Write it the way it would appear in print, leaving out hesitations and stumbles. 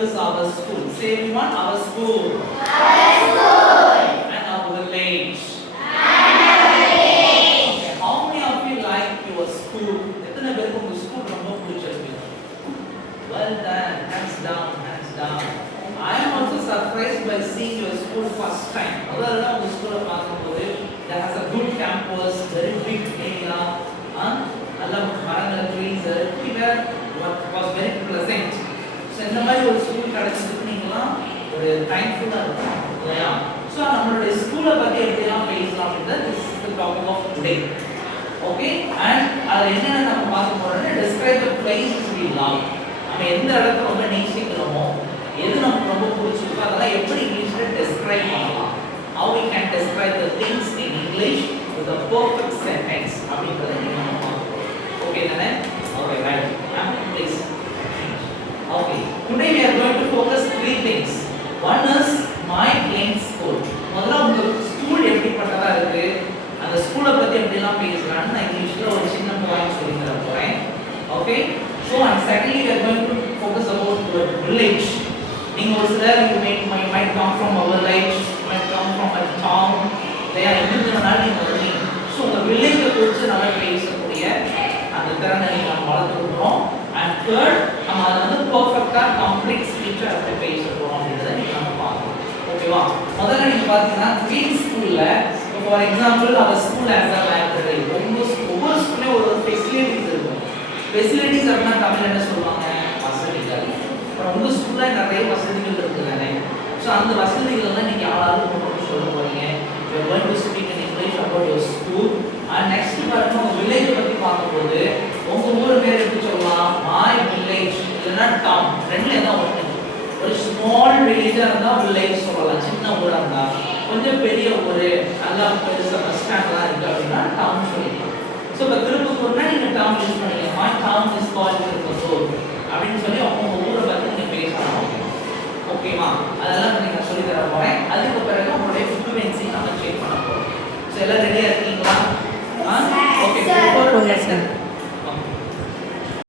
is our school. Say everyone, our school. And our village. Okay, how many of you like your school? எத்தனை பேருக்கு உங்க school ரொம்ப பிடிச்சிருக்கு? Well done. Hands down, hands down. I am also surprised by seeing your school first time. முதல்ல உங்க ஸ்கூலை பார்க்கும்போது that has a good campus, very big area, நல்ல மரங்கள், trees, everywhere was very pleasant. So இந்த மாதிரி ஒரு ஸ்கூல் கிடைச்சதுக்கு நீங்களாம் ஒரு thankful-ஆ இருக்கணும் இல்லையா? So நம்மளுடைய ஸ்கூலை பத்தி எப்படிலாம் பேசலாம் அப்படின்றது this is the topic of today. Okay, and அது என்னென்ன நம்ம பார்க்க போறோம்னா describe the places we love. நம்ம எந்த இடத்துல ரொம்ப நேசிக்கிறோமோ எது நமக்கு ரொம்ப பிடிச்சிருக்கோ அதெல்லாம் எப்படி இங்கிலீஷ்ல describe பண்ணலாம். How we can describe the things in English with a perfect sentence அப்படிங்கறத நம்ம பார்க்கலாம். Okay தானே? Okay, right. Please. Okay, today we are going to focus three things. One is my plain school. முதல்ல உங்க school எப்படிப்பட்டதா இருக்கு, அந்த ஸ்கூலை பத்தி எப்படிலாம் பேசலாம்னு நான் இங்கிலீஷ்ல ஒரு சின்ன பாயிண்ட் சொல்லி தர போறேன். Okay, so and secondly we are going to focus about your village. நீங்க ஒரு சிலர் you might come from a village, might come from a town. there எங்கனாலும் நீங்க வருவீங்க. so உங்க village குறித்து நம்ம பேசக்கூடிய அந்த திறனை நம்ம வளர்த்துக்கிறோம். and third நம்ம அதை வந்து பெர்ஃபெக்ட்டா கம்ப்ளீட் ஸ்பீச்சை அப்படி பேச போறோம் அப்படிங்கறத நீங்க நம்ம பார்க்கலாம். ஓகேவா? முதல்ல நீங்க பாத்தீங்கன்னா க்ரீன் ஸ்கூல்ல for example our school as a library. ஒவ்வொரு ஸ்கூல்லையும் ஒரு ஃபெசிலிட்டிஸ் இருக்கும். ஃபெசிலிட்டிஸ் அப்படின்னா தமிழ்ல என்ன சொல்லுவாங்க? வசதிகள். அப்புறம் உங்க ஸ்கூல்ல நிறைய வசதிகள் இருக்கு தானே? ஸோ அந்த வசதிகள் எல்லாம் நீங்க யாராவது உங்களுக்கு சொல்ல போறீங்க. you are going to speak in English about your school. and next பாருங்க உங்க வில்லேஜ் பத்தி பார்க்கும்போது உங்க ஊர் பேர் எப்படி சொல்லலாம்? my village இல்லனா town. ரெண்டுல ஏதாவது ஒண்ணு. ஒரு ஸ்மால் வில்லேஜா இருந்தா வில்லேஜ் சொல்லலாம், சின்ன ஊரா இருந்தா. கொஞ்சம் பெரிய ஊர் நல்லா பெருசா பஸ் ஸ்டாண்ட்லாம் இருக்கு அப்படின்னா டவுன் சொல்லிக்கலாம். ஸோ இப்போ திருப்பத்தூர்னா நீங்க டவுன் யூஸ் பண்ணிக்கலாம். my town is called Tirupattur அப்படின்னு சொல்லி உங்க ஊரை பத்தி நீங்க பேசலாம். ஓகேவா? அதெல்லாம் நீங்க சொல்லி தர போறேன். அதுக்கு பிறகு உங்களுடைய ஃப்ளூயன்சி நம்ம செக் பண்ண போறோம். ஸோ எல்லாம் ரெடியா இருக்கீங்களா? ஓகே.